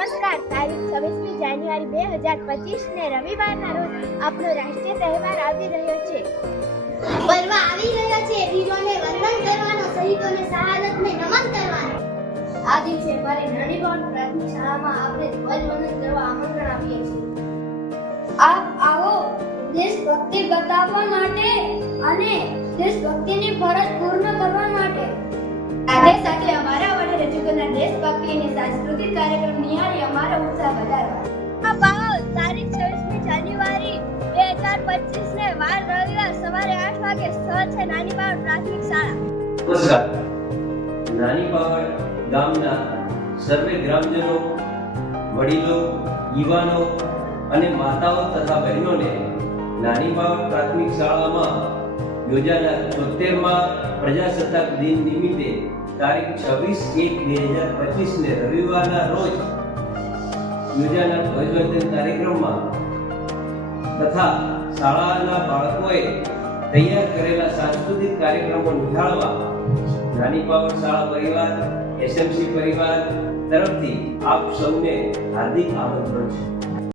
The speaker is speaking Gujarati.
નમસ્કાર. તારીખ 26મી જાન્યુઆરી 2025 ને રવિવારના રોજ આપણો રાષ્ટ્રીય તહેવાર આવી રહ્યો છે. પર્વ આવી રહ્યો છે. વીરોને વંદન કરવાનો, શહીદોને શહાદતને નમન કરવાનો. આ દિવસે મારી નાની બાળ પ્રાથમિક શાળામાં આપણે ધ્વજવંદન કરવા આમંત્રણ આપીએ છીએ. આપ આવો દેશભક્તિ બતાવવા માટે અને દેશભક્તિની ફરજ પૂર્ણ કરવા માટે. સાથે સાથે અમારા વડે રજૂ કરનાર દેશભક્તિ અને સાંસ્કૃતિક કાર્યક્રમ નિહાળી અમારો ઉત્સાહ વધારવા. તારીખ 26મી જાન્યુઆરી 2025 ને વાર રવિવાર સવારે 8 વાગે સ્થળ છે નાની બાળ પ્રાથમિક શાળા. નમસ્કાર. નાની બાવળ ગામના સર્વે ગ્રામજનો, વડીલો, યુવાનો અને માતાઓ તથા બહેનોને નાની બાવળ પ્રાથમિક શાળામાં યોજાનાર 73મા પ્રજાસત્તાક દિન નિમિત્તે તારીખ 26/1/2025 ને રવિવારના રોજ યોજાનાર ધ્વજવંદન કાર્યક્રમમાં તથા શાળાના બાળકોએ તૈયાર કરેલા સાંસ્કૃતિક કાર્યક્રમો નિહાળવા નાની બાવળ શાળા પરિવાર, એસએમસી પરિવાર તરફથી આપ સૌને હાર્દિક આમંત્રણ છે.